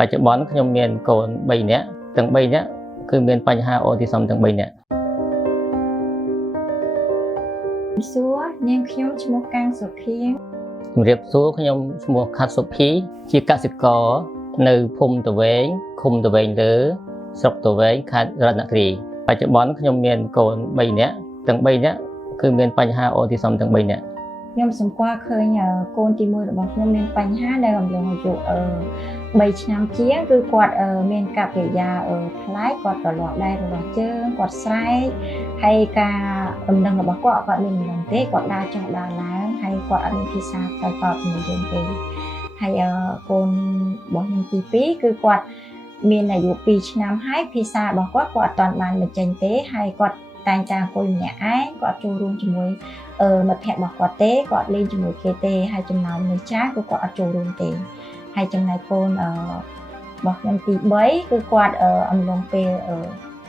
បច្ចុប្បន្នខ្ញុំមានកូន3នាក់ទាំង3នាក់គឺមានបញ្ហាអូទីសឹមទាំង3នាក់សួរនាងខ្ញុំឈ្មោះកាំងសុភាជំរាបសួរខ្ញុំឈ្មោះខាត់សុភីជាកសិករនៅភូមិតវែងឃុំតវែងលើស្រុកតវែងខេត្តរតនគិរីបច្ចុប្បន្នខ្ញុំមានកូន3នាក់ទាំង3នាក់គឺមានបញ្ហាអូទីសឹមទាំង3នាក់ខ្ញុំសម្គាល់ឃើញកូនទី1របស់ខ្ញុំមានបញ្ហានៅអំឡុងអាយុ3ឆ្នាំជាងគឺគាត់មានកាព្យាយាថ្លៃគាត់ប្រឡោះដែររបស់ជើងគាត់ស្រែកហើយការដំណឹងរបស់គាត់មានដំណឹងទេគាត់ដើរចុះដើរឡើងហើយគាត់អត់មានភាសាផ្សេងតបជាមួយយើងទេហើយកូនរបស់ខ្ញុំទី2គឺគាត់មានអាយុ2ឆ្នាំហើយភាសារបស់គាត់អត់ទាន់បានបញ្ចេញទេហើយគាត់តែងតែអង្គុយម្នាក់ឯងគាត់ចូលរួមជាមួយមិត្តភ័ក្តិរបស់គាត់ទេគាត់លេងជាមួយគេទេហើយចំណោមមនុស្សចាស់គឺគាត់អត់ចូលរួមទេហើយចំណែកកូនរបស់ខ្ញុំទី3គឺគាត់អំឡុងពេល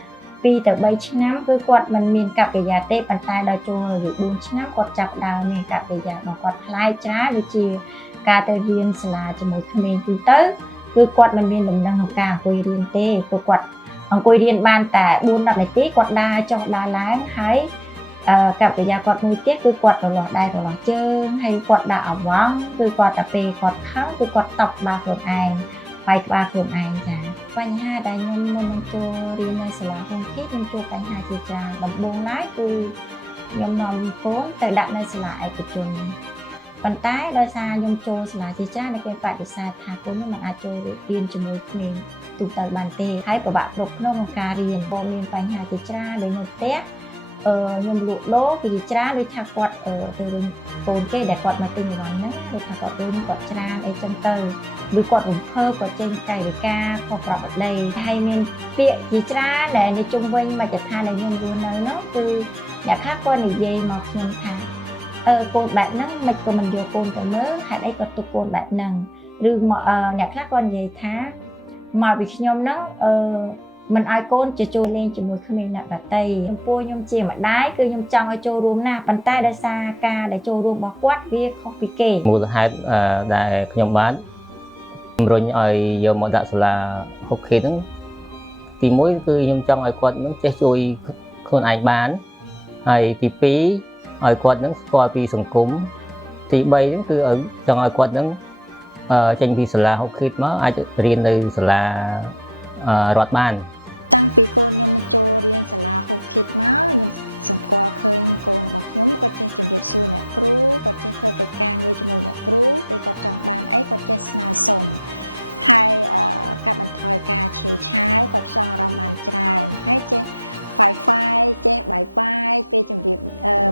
2ទៅ3ឆ្នាំគឺគាត់មិនមានកាព្យាយាទេប៉ុន្តែដល់ចូលអាយុ4ឆ្នាំគាត់ចាប់ដើមមានកាព្យាយារបស់គាត់ផ្លែកច្រើនដូចជាការទៅរៀនសាលាជាមួយក្មេងទូទៅគឺគាត់មិនមានដំណឹងក្នុងការអង្គុយរៀនទេព្រោះគាត់អង្គុយរៀនបានតែ4-10នាទីគាត់ដើរចុះដើរឡើងហើយកាព្យាយាគាត់មួយទៀតគឺគាត់ប្រឡោះដៃប្រឡោះជើងហើយគាត់ដាក់អវ៉ង់គឺគាត់តែពេលគាត់ខឹងគឺគាត់តប់ក្បាលខ្លួនឯងបាយក្បាលខ្លួនឯងចាបញ្ហាដែលខ្ញុំមុននឹងចូលរៀននៅសាលាហុងគីខ្ញុំជួបបញ្ហាជាច្រើនដំបូងឡើយគឺខ្ញុំនាំកូនទៅដាក់នៅសាលាឯកជនប៉ុន្តែដោយសារខ្ញុំចូលសាលាជាច្រើននៅពេលបដិសេធថាកូនខ្ញុំមិនអាចចូលរៀនជាមួយក្មេងទូទៅបានទេហើយពិបាកគ្រប់ក្នុងការរៀនបងមានបញ្ហាជាច្រើនដូចនៅផ្ទះខ្ញុំលក់ដូរពីច្រើនដូចថាគាត់ទៅរឿងកូនគេដែលគាត់មកទិញអីហ្នឹងដូចថាគាត់ទៅគាត់ច្រើនអីចឹងទៅឬគាត់រំភើបគាត់ចេញកាយវិការខុសប្រក្រតីហើយមានពាក្យជាច្រើនដែលនៅជុំវិញមជ្ឈដ្ឋានដែលខ្ញុំរស់នៅហ្នឹងគឺអ្នកខ្លះគាត់និយាយមកខ្ញុំថាកូនបែបហ្នឹងមិនក៏មិនយកកូនទៅមើលហេតុអីគាត់ទុកកូនបែបហ្នឹងឬអ្នកខ្លះគាត់និយាយថាមកពីខ្ញុំហ្នឹងមិនឲ្យកូនចូលលេងជាមួយក្មេងអ្នកដទៃចំពោះខ្ញុំជាម្ដាយគឺខ្ញុំចង់ឲ្យចូលរួមណាស់ប៉ុន្តែដោយសារការដែលចូលរួមរបស់គាត់វាខុសពីគេមូលហេតុដែលខ្ញុំបានជំរុញឲ្យយកមកដាក់សាលាហុកខេហ្នឹងទី1គឺខ្ញុំចង់ឲ្យគាត់នឹងចេះជួយខ្លួនឯងបានហើយទី2ឲ្យគាត់នឹងស្គាល់ពីសង្គមទី3ហ្នឹងគឺចង់ឲ្យគាត់នឹងចេញពីសាលាហុកខេមកអាចរៀននៅសាលារដ្ឋបានតាំងពីកូនខ្ញុំចូលរៀនសាលាហុកខេតមកខ្ញុំសម្គាល់ឃើញកូនរបស់ខ្ញុំគាត់ចេះជំរាបសួរអ្នកគ្រូគាត់ចេះធ្វើកិច្ចការងារជាមួយអ្នកគ្រូពេលគាត់ចង់បានអីគាត់ចេះស្នើសុំហើយកាត់បន្ថយការឆេវឆាវគាត់ចង់អារម្មណ៍បានច្រើនហើយចេះWi-Fi ចេះបាយពេលជំរាប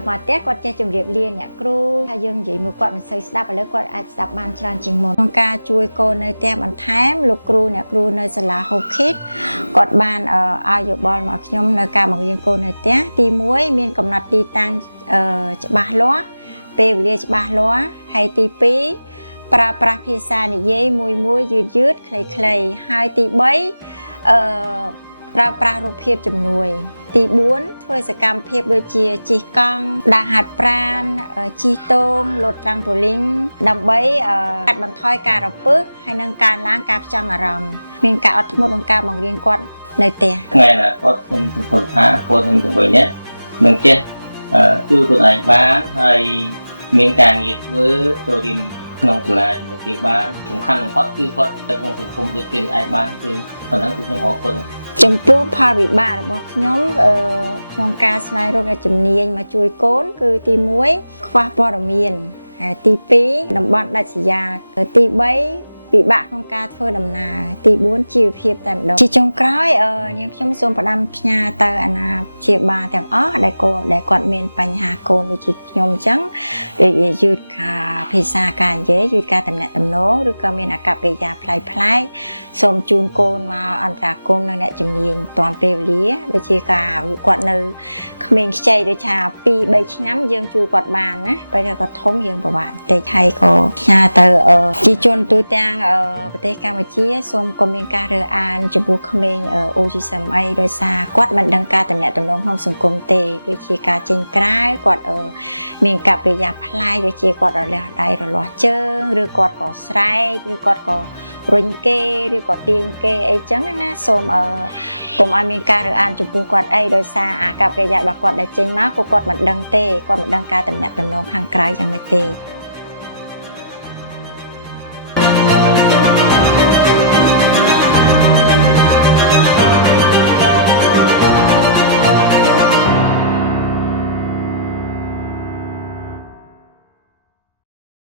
មកផ្ទះគាត់ចេះជំរាបលាអ្នកគ្រូថាយើងនិយាយមួយគាត់មិនសូវស្ដាប់ឥឡូវគាត់អាចស្ដាប់បានច្រើនជាងមុនក្នុងការជួយកូននៅផ្ទះបន្ថែមលោកគ្រូអ្នកគ្រូនៅសាលាហូបខេតគាត់បានឲ្យយោបល់មកខ្ញុំនៅការបង្រៀនកូននៅផ្ទះទី1មានកំណត់ទីតាំងច្បាស់លាស់ពេលវេលាច្បាស់លាស់ហើយទី2ប្រើប្រាស់ភាសានិយាយមួយយឺតខ្លីៗហើយទី3ប្រើប្រាស់រូបភាពជំនួយទី4ធ្វើសកម្មភាពដូចជាជិះកង់ដើរហាត់ប្រាណជិះទងលោតត្រាំប៉ូលីងដើម្បីកាត់បន្ថយការរពឹសហើយនិងការឡើងការផ្ចង់អារម្មណ៍មានការអត់ធ្មត់ក្នុងការបង្រៀនគាត់នៅផ្ទះថ្ងៃអនាគតខ្ញុំសង្ឃឹមថាកូនខ្ញុំទាំង3នាក់នឹងចេះជួយខ្លួនឯងបានហើយមានការងារធ្វើចូលរៀនក្នុងសាលាជាមួយគេបានសំខាន់បំផុតគឺគាត់ទៅក្នុងសង្គមដូចគេឯងបានគឺប៉ុណ្ណឹងគឺខ្ញុំអរគុណចំពោះផលវិបាករបស់ខ្ញុំក្នុងការស្វែងរកជំនាញមកជួយកូនគឺទី1ខ្វះព័ត៌មានហើយទី2តំបន់ដាច់ស្រយាលទី3ពិបាកក្នុងការធ្វើដំណើរទី4ជីវភាពតែម្ដងជាចុងក្រោយនាងខ្ញុំសូមផ្ដាំផ្ញើទៅអាណាព្យាបាលទាំងអស់ដែលគាត់មានបញ្ហាកូនដូចជាខ្ញុំអញ្ចឹងដូចយឺតការភាសាការនិយាយយឺតការតំណាក់តំណងឬក៏មានអាកប្បកិរិយាប្លែកៗសូមជូនកូនមកអន្តរាគមន៍នឹងអ្នកជំនាញតាន់ពេលវេលាដូចជាការគាត់នៅក្មេងខ្ចីដូចថា2-3ឆ្នាំយើងជួយគាត់បានណាពេលគាត់ធំយើងពិបាកតិចហើយក៏ផ្ញើទៅជាជនទូទាំង ប្រទេសកម្ពុជាសូមក៏មានការរើសអើងចំពោះក្មេងអូជីសាមអីដោយសារគាត់មិនដឹងការតំណាក់តំណងក្នុងសង្គមទេដូចជាការចេញក្រៅគាត់មានកាប់កិរិយាប្លែកដូចជាគាត់រលាស់ដៃរលាស់ជើងឬគាត់ក៏ស្រែកឬគាត់ក៏រុញគេឬក៏ទាញគេអីចឹងណាសូមកុំឲ្យមានការរើសអើងចំពោះគាត់អីដោយសារអាកប្បកិរិយារបស់គាត់ដែលចេញមកគាត់មិនដឹងទេគាត់មិនដឹងការតំណាក់តំណងខាងក្រៅយ៉ាងម៉េចទេ